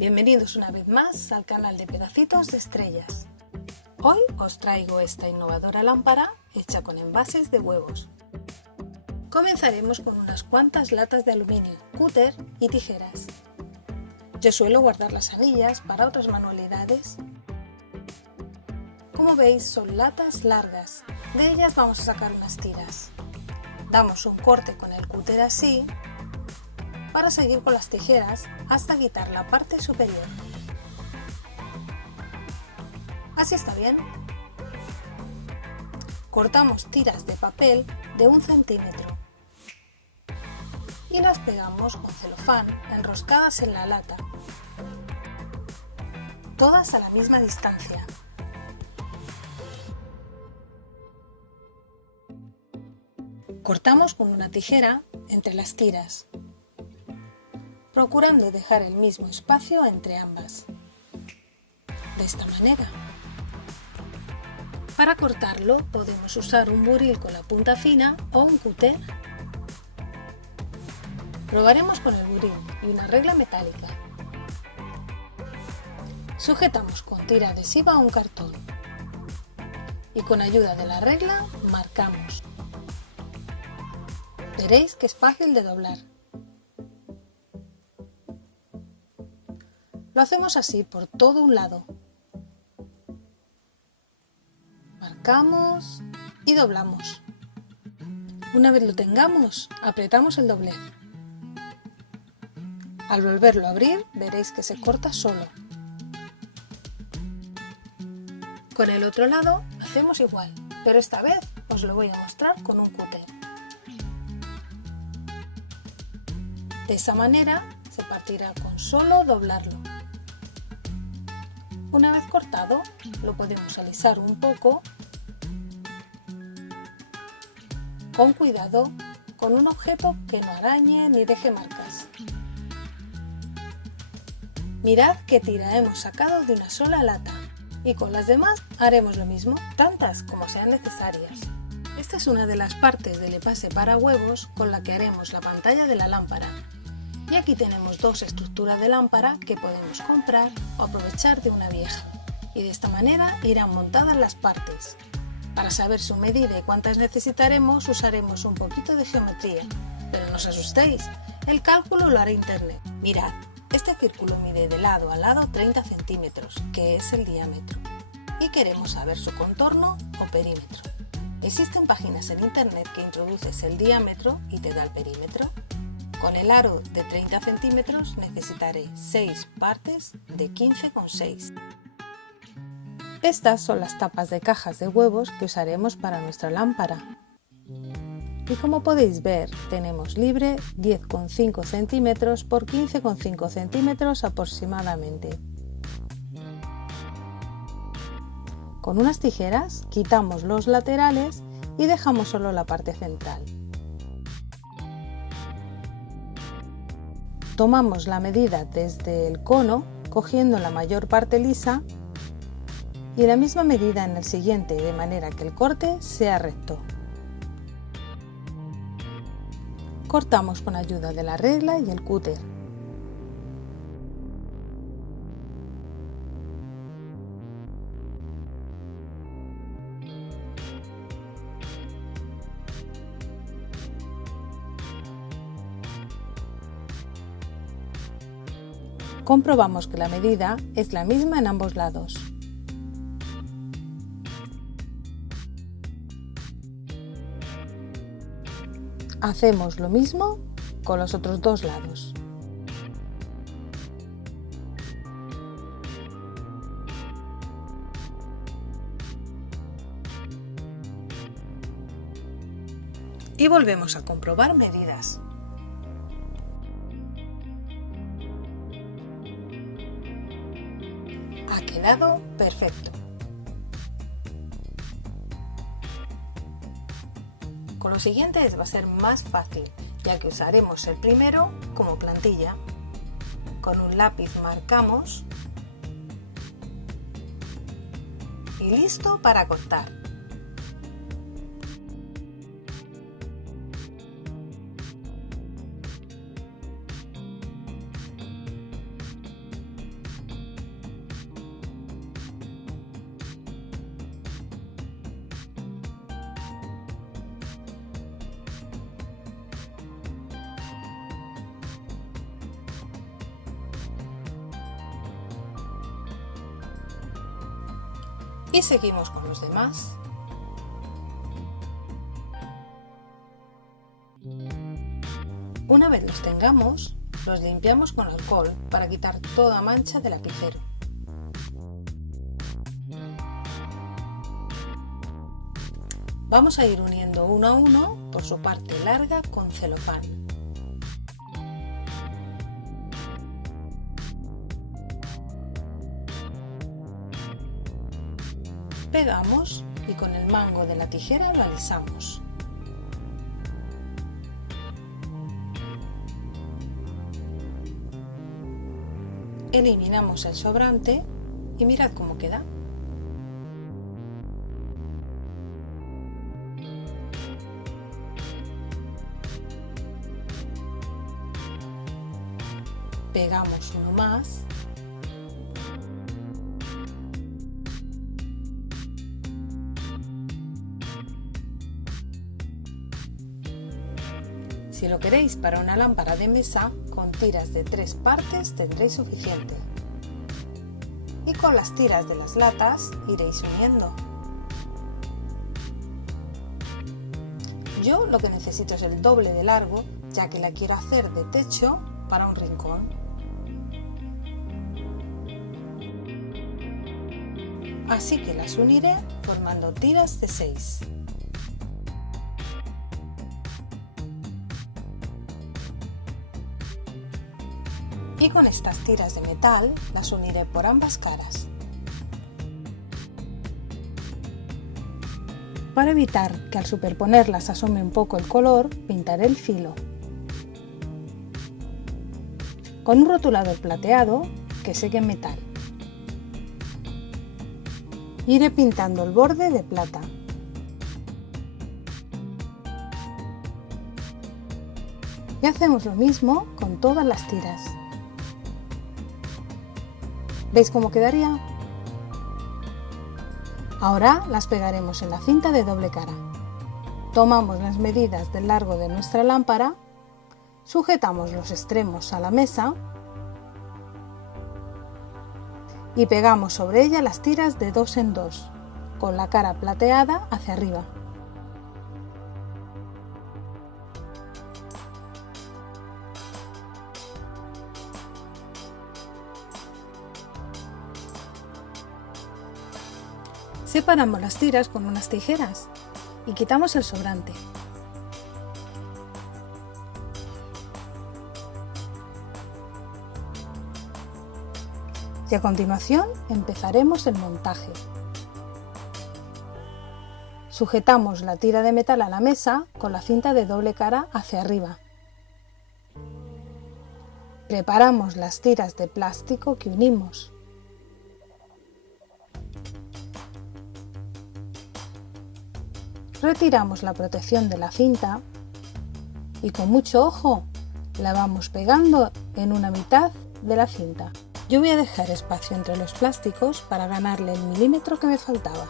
Bienvenidos una vez más al canal de Pedacitos de Estrellas. Hoy os traigo esta innovadora lámpara hecha con envases de huevos. Comenzaremos con unas cuantas latas de aluminio, cúter y tijeras. Yo suelo guardar las anillas para otras manualidades. Como veis, son latas largas. De ellas vamos a sacar unas tiras. Damos un corte con el cúter así para seguir con las tijeras hasta quitar la parte superior. Así está bien. Cortamos tiras de papel de 1 centímetro y las pegamos con celofán enroscadas en la lata, todas a la misma distancia. Cortamos con una tijera entre las tiras, procurando dejar el mismo espacio entre ambas. De esta manera. Para cortarlo podemos usar un buril con la punta fina o un cúter. Probaremos con el buril y una regla metálica. Sujetamos con tira adhesiva un cartón y con ayuda de la regla marcamos. Veréis que es fácil de doblar. Lo hacemos así por todo un lado. Marcamos y doblamos. Una vez lo tengamos, apretamos el doblez. Al volverlo a abrir, veréis que se corta solo. Con el otro lado hacemos igual, pero esta vez os lo voy a mostrar con un cúter. De esa manera se partirá con solo doblarlo. Una vez cortado, lo podemos alisar un poco, con cuidado, con un objeto que no arañe ni deje marcas. Mirad qué tira hemos sacado de una sola lata, y con las demás haremos lo mismo, tantas como sean necesarias. Esta es una de las partes del envase para huevos con la que haremos la pantalla de la lámpara. Y aquí tenemos dos estructuras de lámpara que podemos comprar o aprovechar de una vieja. Y de esta manera irán montadas las partes. Para saber su medida y cuántas necesitaremos usaremos un poquito de geometría. Pero no os asustéis, el cálculo lo hará internet. Mirad, este círculo mide de lado a lado 30 centímetros, que es el diámetro. Y queremos saber su contorno o perímetro. Existen páginas en internet que introduces el diámetro y te da el perímetro. Con el aro de 30 centímetros necesitaré 6 partes de 15,6. Estas son las tapas de cajas de huevos que usaremos para nuestra lámpara. Y como podéis ver, tenemos libre 10,5 centímetros por 15,5 centímetros aproximadamente. Con unas tijeras quitamos los laterales y dejamos solo la parte central. Tomamos la medida desde el cono, cogiendo la mayor parte lisa, y la misma medida en el siguiente, de manera que el corte sea recto. Cortamos con ayuda de la regla y el cúter. Comprobamos que la medida es la misma en ambos lados. Hacemos lo mismo con los otros dos lados. Y volvemos a comprobar medidas. Ha quedado perfecto. Con los siguientes va a ser más fácil, ya que usaremos el primero como plantilla. Con un lápiz marcamos y listo para cortar. Y seguimos con los demás. Una vez los tengamos, los limpiamos con alcohol para quitar toda mancha del lapicero. Vamos a ir uniendo uno a uno por su parte larga con celofán. Pegamos y con el mango de la tijera lo alisamos. Eliminamos el sobrante y mirad cómo queda. Pegamos uno más. Si lo queréis para una lámpara de mesa, con tiras de 3 partes tendréis suficiente. Y con las tiras de las latas iréis uniendo. Yo lo que necesito es el doble de largo, ya que la quiero hacer de techo para un rincón. Así que las uniré formando tiras de 6. Y con estas tiras de metal las uniré por ambas caras. Para evitar que al superponerlas asome un poco el color, pintaré el filo. Con un rotulador plateado que seque en metal. Iré pintando el borde de plata. Y hacemos lo mismo con todas las tiras. ¿Veis cómo quedaría? Ahora las pegaremos en la cinta de doble cara. Tomamos las medidas del largo de nuestra lámpara, sujetamos los extremos a la mesa y pegamos sobre ella las tiras de 2 en 2, con la cara plateada hacia arriba. Separamos las tiras con unas tijeras y quitamos el sobrante. Y a continuación empezaremos el montaje. Sujetamos la tira de metal a la mesa con la cinta de doble cara hacia arriba. Preparamos las tiras de plástico que unimos. Retiramos la protección de la cinta y con mucho ojo la vamos pegando en una mitad de la cinta. Yo voy a dejar espacio entre los plásticos para ganarle el milímetro que me faltaba.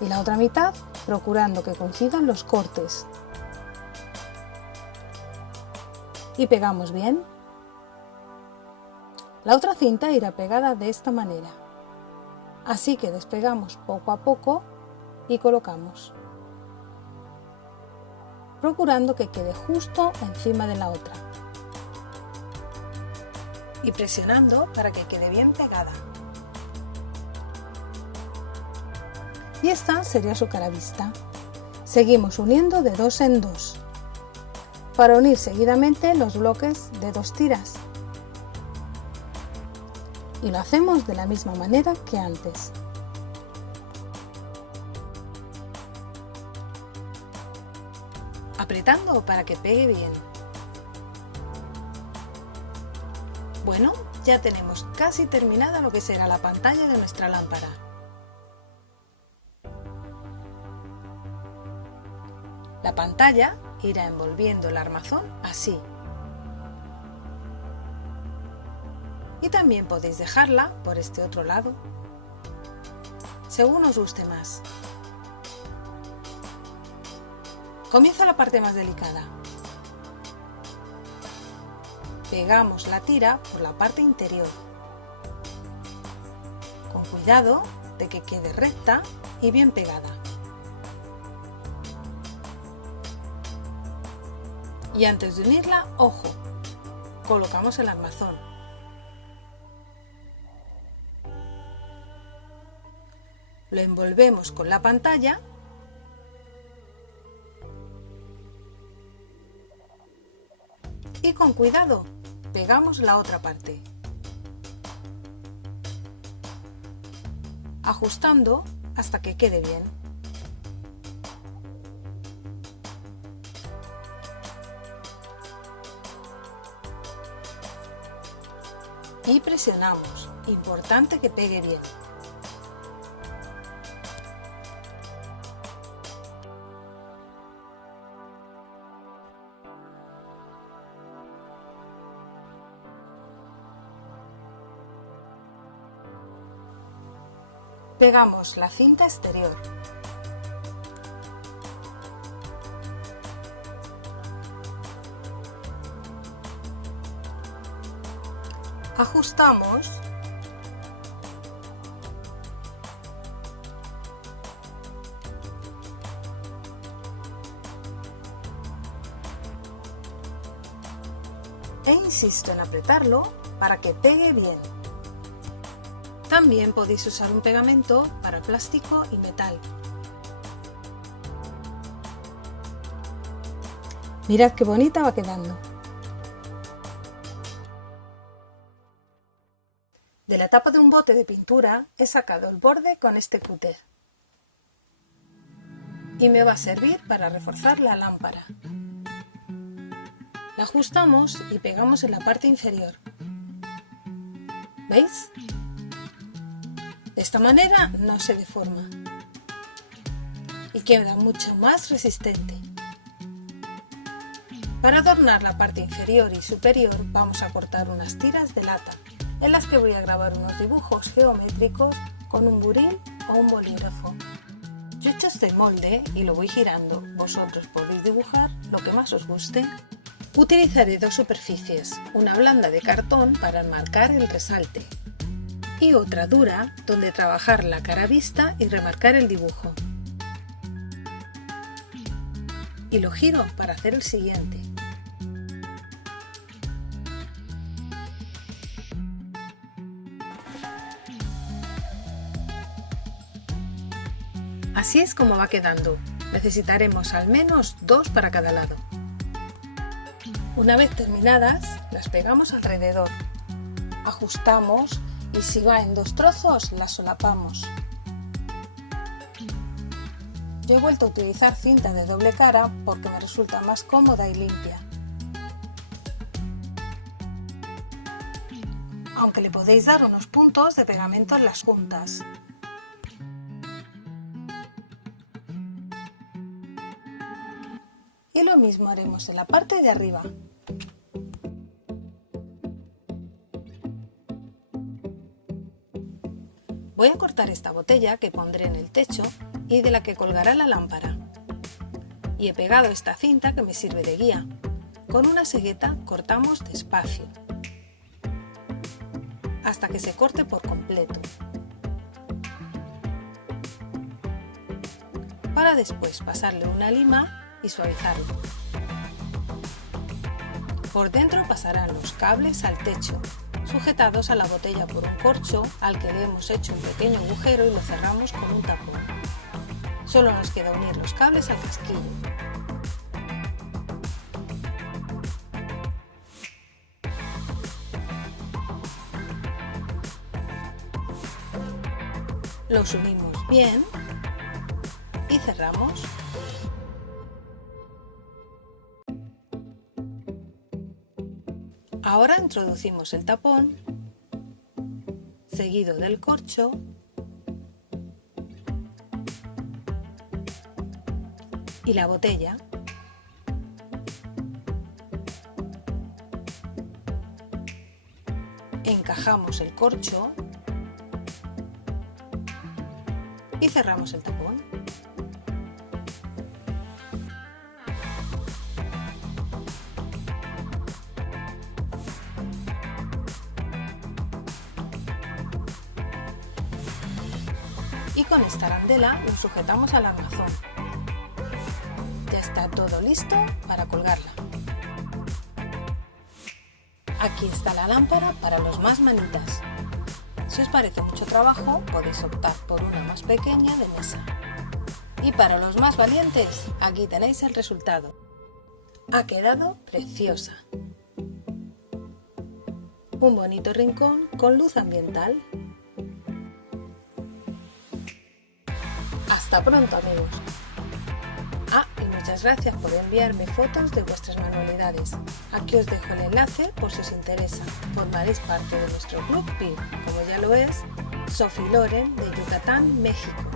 Y la otra mitad procurando que coincidan los cortes. Y pegamos bien. La otra cinta irá pegada de esta manera. Así que despegamos poco a poco y colocamos, procurando que quede justo encima de la otra y presionando para que quede bien pegada. Y esta sería su cara vista. Seguimos uniendo de 2 en 2 para unir seguidamente los bloques de 2 tiras. Y lo hacemos de la misma manera que antes. Apretando para que pegue bien. Bueno, ya tenemos casi terminada lo que será la pantalla de nuestra lámpara. La pantalla irá envolviendo el armazón así. Y también podéis dejarla por este otro lado, según os guste más. Comienza la parte más delicada. Pegamos la tira por la parte interior, con Cuidado de que quede recta y bien pegada. Y antes de unirla, ojo, colocamos el armazón. Lo envolvemos con la pantalla y con cuidado pegamos la otra parte, ajustando hasta que quede bien. Y presionamos, importante que pegue bien. Pegamos la cinta exterior. Ajustamos e insisto en apretarlo para que pegue bien. También podéis usar un pegamento para plástico y metal. Mirad qué bonita va quedando. De la tapa de un bote de pintura he sacado el borde con este cúter y me va a servir para reforzar la lámpara. La ajustamos y pegamos en la parte inferior. ¿Veis? De esta manera no se deforma y queda mucho más resistente. Para adornar la parte inferior y superior vamos a cortar unas tiras de lata en las que voy a grabar unos dibujos geométricos con un buril o un bolígrafo. Yo he hecho este molde y lo voy girando, vosotros podéis dibujar lo que más os guste. Utilizaré dos superficies, una blanda de cartón para enmarcar el resalte y otra dura donde trabajar la cara vista y remarcar el dibujo. Y lo giro para hacer el siguiente. Así es como va quedando. Necesitaremos al menos 2 para cada lado. Una vez terminadas, las pegamos alrededor. Ajustamos y si va en 2 trozos, las solapamos. Yo he vuelto a utilizar cinta de doble cara porque me resulta más cómoda y limpia. Aunque le podéis dar unos puntos de pegamento en las juntas. Y lo mismo haremos en la parte de arriba. Voy a cortar esta botella que pondré en el techo y de la que colgará la lámpara. Y he pegado esta cinta que me sirve de guía. Con una segueta cortamos despacio hasta que se corte por completo, para después pasarle una lima y suavizarlo. Por dentro pasarán los cables al techo, sujetados a la botella por un corcho al que le hemos hecho un pequeño agujero y lo cerramos con un tapón. Solo nos queda unir los cables al casquillo. Los unimos bien y cerramos. Ahora introducimos el tapón, seguido del corcho y la botella. Encajamos el corcho y cerramos el tapón. y con esta arandela lo sujetamos al armazón. Ya está todo listo para colgarla. Aquí está la lámpara para los más manitas. Si os parece mucho trabajo, podéis optar por una más pequeña de mesa. Y para los más valientes, aquí tenéis el resultado. Ha quedado preciosa. Un bonito rincón con luz ambiental. Hasta pronto, amigos. Y muchas gracias por enviarme fotos de vuestras manualidades. Aquí os dejo el enlace por si os interesa. Formaréis parte de nuestro club PIN, como ya lo es Sophie Loren de Yucatán, México.